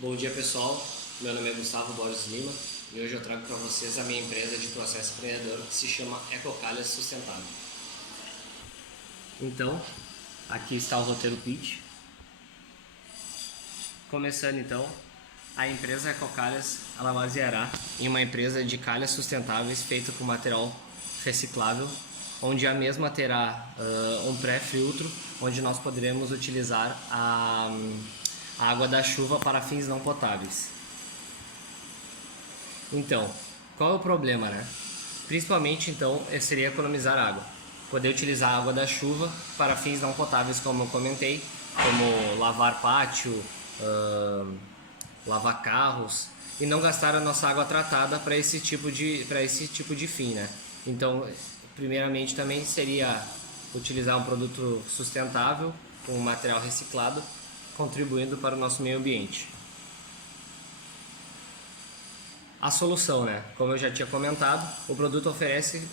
Bom dia pessoal, meu nome é Gustavo Borges Lima e hoje eu trago para vocês a minha empresa de processo empreendedor que se chama Ecocalhas Sustentável. Então, aqui está o roteiro pitch. Começando então, a empresa Ecocalhas ela baseará em uma empresa de calhas sustentáveis feita com material reciclável, onde a mesma terá um pré-filtro, onde nós poderemos utilizar a água da chuva para fins não potáveis. Então, qual é o problema, né? Principalmente, então, seria economizar água. Poder utilizar a água da chuva para fins não potáveis, como eu comentei, como lavar pátio, lavar carros, e não gastar a nossa água tratada para esse tipo de fim, né? Então, primeiramente também seria utilizar um produto sustentável, com material reciclado, contribuindo para o nosso meio ambiente. A solução, né? Como eu já tinha comentado, o produto oferece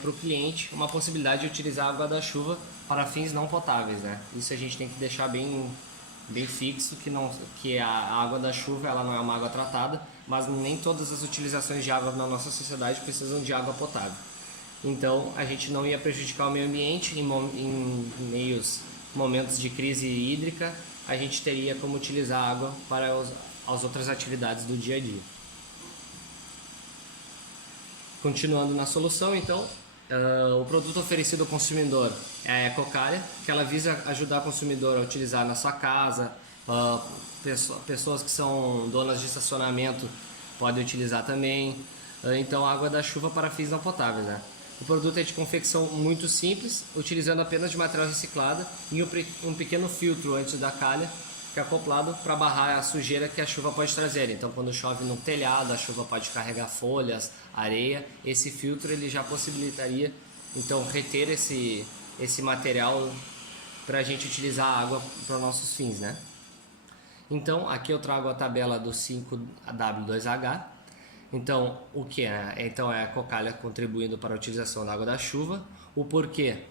para o cliente uma possibilidade de utilizar a água da chuva para fins não potáveis, né? Isso a gente tem que deixar bem fixo, que a água da chuva ela não é uma água tratada, mas nem todas as utilizações de água na nossa sociedade precisam de água potável. Então a gente não ia prejudicar o meio ambiente em momentos de crise hídrica. A gente teria como utilizar a água para as outras atividades do dia a dia. Continuando na solução, então, o produto oferecido ao consumidor é a Ecocalha, que ela visa ajudar o consumidor a utilizar na sua casa, pessoas que são donas de estacionamento podem utilizar também, então água da chuva para fins não potáveis, né? O produto é de confecção muito simples, utilizando apenas de material reciclado e um pequeno filtro antes da calha, que é acoplado para barrar a sujeira que a chuva pode trazer. Então, quando chove no telhado, a chuva pode carregar folhas, areia. Esse filtro ele já possibilitaria então reter esse material para a gente utilizar a água para nossos fins, né? Então, aqui eu trago a tabela do 5W2H. Então, o que é? Então, é a Ecocalha contribuindo para a utilização da água da chuva. O porquê?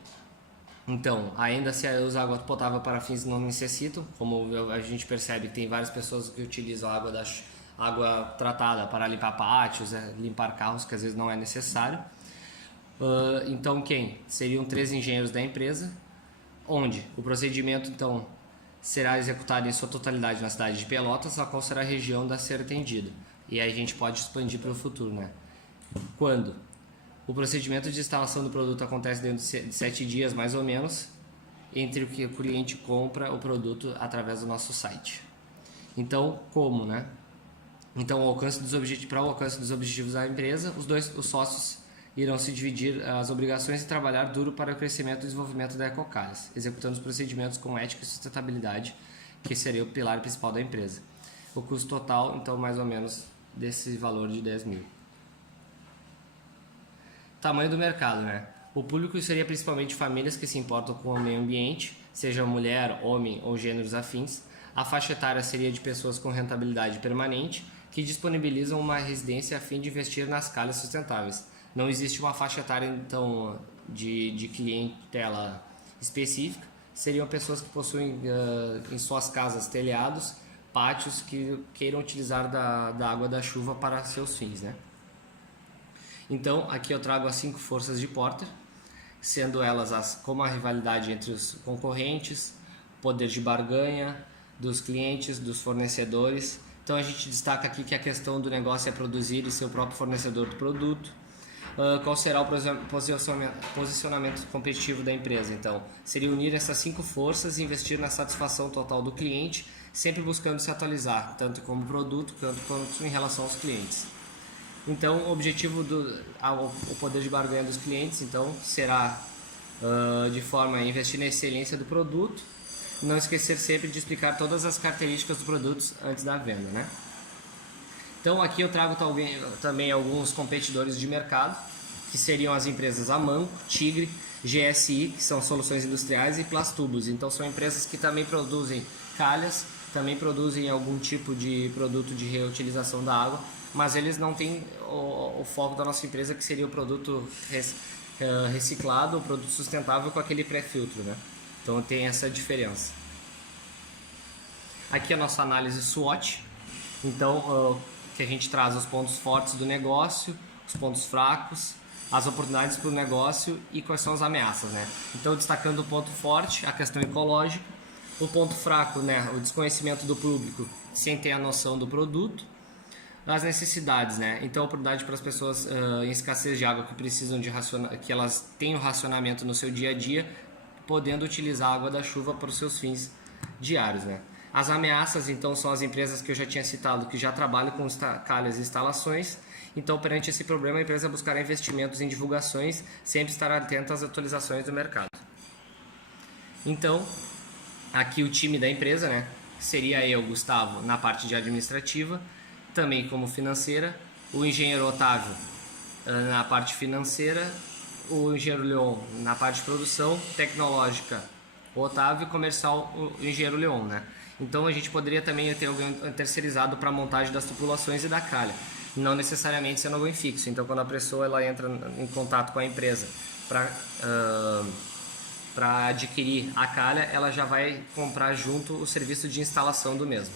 Então, ainda se usa água potável para fins que não necessitam, como a gente percebe que tem várias pessoas que utilizam água tratada para limpar pátios, limpar carros, que às vezes não é necessário. Então, seriam 3 engenheiros da empresa, onde o procedimento então será executado em sua totalidade na cidade de Pelotas, a qual será a região a ser atendida. E aí a gente pode expandir para o futuro, né? Quando o procedimento de instalação do produto acontece dentro de 7 dias, mais ou menos, entre o que o cliente compra o produto através do nosso site. Então, como, né? Então, para o alcance dos objetivos da empresa, os sócios irão se dividir as obrigações e trabalhar duro para o crescimento e desenvolvimento da Ecocalhas, executando os procedimentos com ética e sustentabilidade, que seria o pilar principal da empresa. O custo total, então, mais ou menos, desse valor de 10 mil. Tamanho do mercado, né? O público seria principalmente famílias que se importam com o meio ambiente, seja mulher, homem ou gêneros afins. A faixa etária seria de pessoas com rentabilidade permanente, que disponibilizam uma residência a fim de investir nas calhas sustentáveis. Não existe uma faixa etária, então, de clientela específica. Seriam pessoas que possuem em suas casas telhados, pátios, que queiram utilizar da água da chuva para seus fins, né? Então, aqui eu trago as 5 forças de Porter, sendo elas como a rivalidade entre os concorrentes, poder de barganha dos clientes, dos fornecedores. Então, a gente destaca aqui que a questão do negócio é produzir e ser o próprio fornecedor do produto. Qual será o posicionamento competitivo da empresa? Então, seria unir essas 5 forças e investir na satisfação total do cliente, sempre buscando se atualizar, tanto como produto quanto em relação aos clientes. Então, o objetivo o poder de barganha dos clientes então será de forma a investir na excelência do produto, não esquecer sempre de explicar todas as características dos produtos antes da venda, né? Então, aqui eu trago também alguns competidores de mercado, que seriam as empresas Amanco, Tigre, GSI, que são soluções industriais, e Plastubos. Então, são empresas que também produzem calhas, também produzem algum tipo de produto de reutilização da água, mas eles não têm o foco da nossa empresa, que seria o produto reciclado, o produto sustentável com aquele pré-filtro, né? Então tem essa diferença. Aqui a nossa análise SWOT, Então, que a gente traz os pontos fortes do negócio, os pontos fracos, as oportunidades para o negócio e quais são as ameaças, né? Então, destacando o ponto forte, a questão ecológica, o ponto fraco, né? O desconhecimento do público sem ter a noção do produto, as necessidades, né? Então, a oportunidade para as pessoas em escassez de água que precisam de que elas tenham racionamento no seu dia a dia, podendo utilizar a água da chuva para os seus fins diários, né? As ameaças, então, são as empresas que eu já tinha citado, que já trabalham com calhas e instalações. Então, perante esse problema, a empresa buscará investimentos em divulgações, sempre estar atenta às atualizações do mercado. Então, aqui o time da empresa, né? Seria eu, Gustavo, na parte de administrativa, também como financeira, o engenheiro Otávio na parte financeira, o engenheiro Leon na parte de produção, tecnológica o Otávio e comercial o engenheiro Leon, né? Então a gente poderia também ter alguém terceirizado para a montagem das tubulações e da calha, não necessariamente sendo alguém fixo. Então quando a pessoa ela entra em contato com a empresa para adquirir a calha, ela já vai comprar junto o serviço de instalação do mesmo.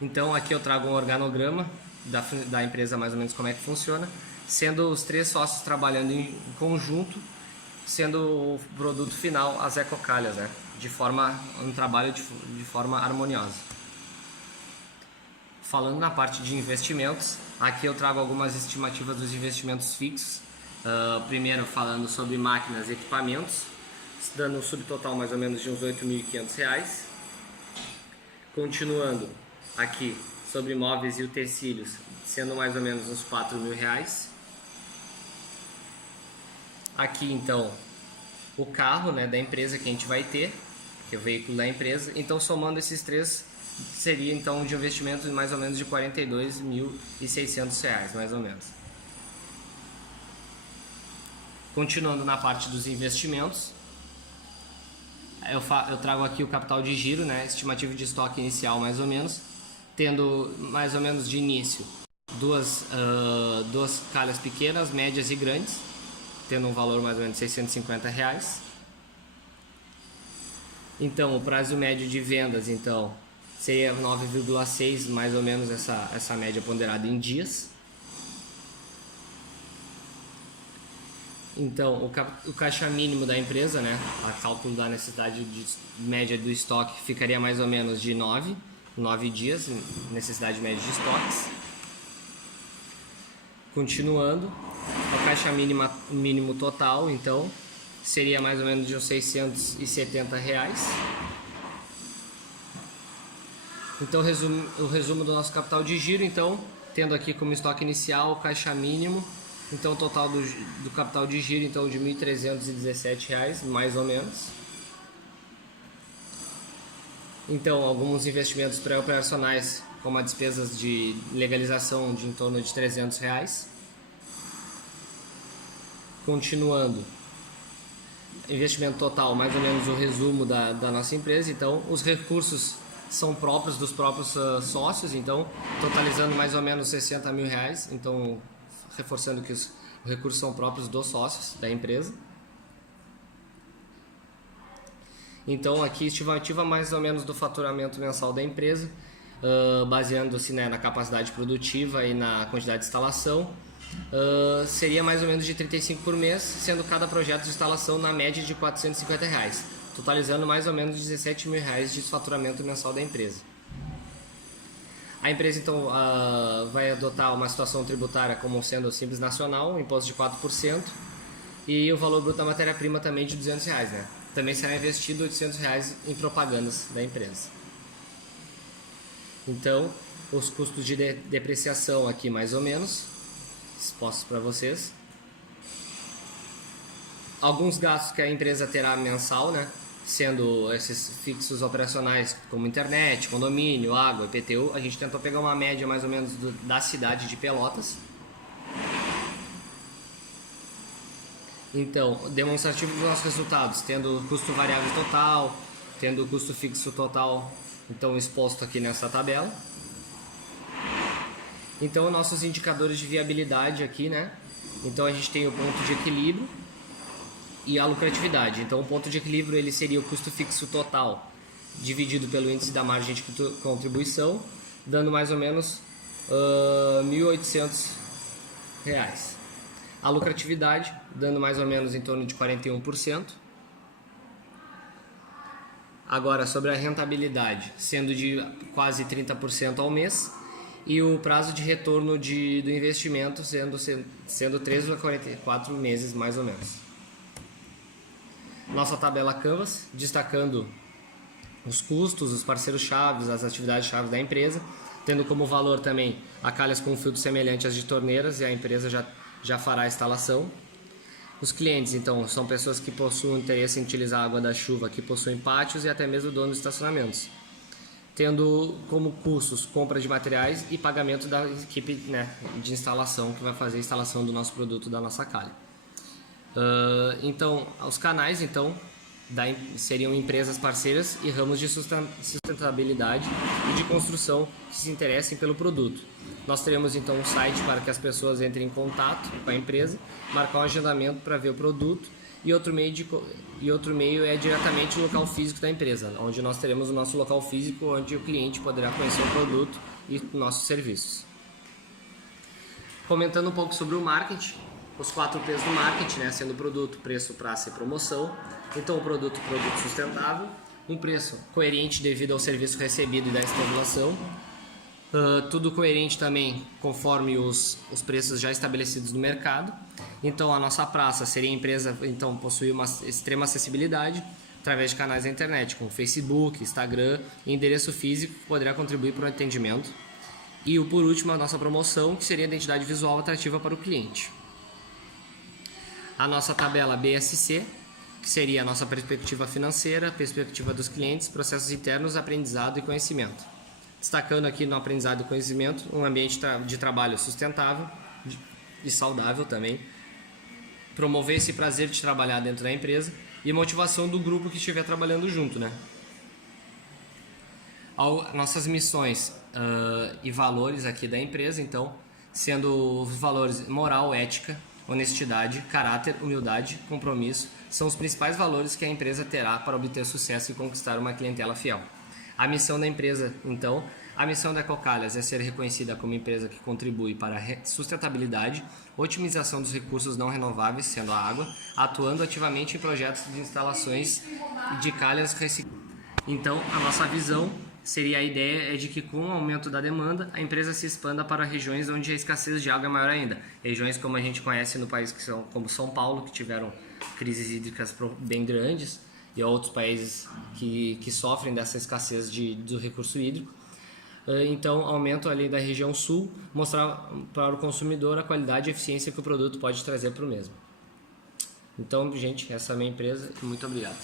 Então aqui eu trago um organograma da empresa, mais ou menos como é que funciona, sendo os 3 sócios trabalhando em conjunto, sendo o produto final as ecocalhas, né? Um trabalho de forma harmoniosa. Falando na parte de investimentos, aqui eu trago algumas estimativas dos investimentos fixos. Primeiro falando sobre máquinas e equipamentos, dando um subtotal mais ou menos de uns R$ 8.500. Continuando aqui sobre móveis e utensílios, sendo mais ou menos uns R$ 4.000. Aqui então o carro, né, da empresa que a gente vai ter, que é o veículo da empresa. Então somando esses 3 seria então de investimento mais ou menos de R$ 42.600, mais ou menos. Continuando na parte dos investimentos, eu trago aqui o capital de giro, né, estimativo de estoque inicial mais ou menos, tendo mais ou menos de início duas calhas pequenas, médias e grandes, tendo um valor mais ou menos de R$ 650. Então o prazo médio de vendas então seria 9,6 mais ou menos essa média ponderada em dias. Então o caixa mínimo da empresa, né, a cálculo da necessidade de média do estoque ficaria mais ou menos de 9 dias, necessidade média de estoques. Continuando, o caixa mínimo total, então, seria mais ou menos de uns R$ 670. Então, o resumo do nosso capital de giro, então, tendo aqui como estoque inicial o caixa mínimo, então o total do capital de giro, então, de R$ 1.317, mais ou menos. Então, alguns investimentos pré-operacionais, como as despesas de legalização de em torno de R$ 300. Continuando, investimento total, mais ou menos o resumo da nossa empresa. Então, os recursos são próprios dos próprios sócios, então, totalizando mais ou menos R$ 60.000. Então, reforçando que os recursos são próprios dos sócios da empresa. Então aqui estimativa mais ou menos do faturamento mensal da empresa, baseando-se, né, na capacidade produtiva e na quantidade de instalação, seria mais ou menos de 35 por mês, sendo cada projeto de instalação na média de R$ 450, totalizando mais ou menos R$ 17.000 de faturamento mensal da empresa. A empresa então vai adotar uma situação tributária como sendo simples nacional, um imposto de 4%, e o valor bruto da matéria-prima também de R$ 200, né? Também será investido R$ 800 em propagandas da empresa. Então, os custos de depreciação aqui mais ou menos, expostos para vocês. Alguns gastos que a empresa terá mensal, né? Sendo esses fixos operacionais como internet, condomínio, água, IPTU. A gente tentou pegar uma média mais ou menos da cidade de Pelotas. Então, demonstrativo dos nossos resultados, tendo o custo variável total, tendo o custo fixo total, então exposto aqui nessa tabela. Então, nossos indicadores de viabilidade aqui, né? Então, a gente tem o ponto de equilíbrio e a lucratividade. Então, o ponto de equilíbrio ele seria o custo fixo total dividido pelo índice da margem de contribuição, dando mais ou menos R$ 1.800. A lucratividade, dando mais ou menos em torno de 41%. Agora, sobre a rentabilidade, sendo de quase 30% ao mês. E o prazo de retorno do investimento sendo 3,44 meses, mais ou menos. Nossa tabela Canvas, destacando os custos, os parceiros-chave, as atividades-chave da empresa, tendo como valor também a calhas com filtro semelhante às de torneiras, e a empresa já fará a instalação. Os clientes, então, são pessoas que possuem interesse em utilizar a água da chuva, que possuem pátios e até mesmo donos de estacionamentos, tendo como custos compra de materiais e pagamento da equipe, né, de instalação que vai fazer a instalação do nosso produto, da nossa calha. Então, os canais seriam empresas parceiras e ramos de sustentabilidade e de construção que se interessem pelo produto. Nós teremos então um site para que as pessoas entrem em contato com a empresa, marcar um agendamento para ver o produto, e outro meio é diretamente o local físico da empresa, onde nós teremos o nosso local físico, onde o cliente poderá conhecer o produto e nossos serviços. Comentando um pouco sobre o marketing, os 4 P's do marketing, né, sendo produto, preço, praça e promoção. Então, o produto sustentável, um preço coerente devido ao serviço recebido e da estimulação. Tudo coerente também conforme os preços já estabelecidos no mercado. Então a nossa praça seria a empresa, então possuir uma extrema acessibilidade através de canais da internet, como Facebook, Instagram e endereço físico, que poderá contribuir para o atendimento. E por último, a nossa promoção, que seria a identidade visual atrativa para o cliente. A nossa tabela BSC, que seria a nossa perspectiva financeira, perspectiva dos clientes, processos internos, aprendizado e conhecimento. Destacando aqui no aprendizado e conhecimento, um ambiente de trabalho sustentável e saudável também, promover esse prazer de trabalhar dentro da empresa e motivação do grupo que estiver trabalhando junto, né? Nossas missões e valores aqui da empresa, então, sendo os valores moral, ética, honestidade, caráter, humildade, compromisso, são os principais valores que a empresa terá para obter sucesso e conquistar uma clientela fiel. A missão da empresa, então, a missão da Ecocalhas é ser reconhecida como empresa que contribui para a sustentabilidade, otimização dos recursos não renováveis, sendo a água, atuando ativamente em projetos de instalações de calhas recicladas. Então, a nossa visão seria a ideia de que com o aumento da demanda, a empresa se expanda para regiões onde a escassez de água é maior ainda. Regiões como a gente conhece no país, que são como São Paulo, que tiveram crises hídricas bem grandes, e outros países que sofrem dessa escassez do recurso hídrico. Então, aumento ali da região sul, mostrar para o consumidor a qualidade e eficiência que o produto pode trazer para o mesmo. Então, gente, essa é a minha empresa e muito obrigado.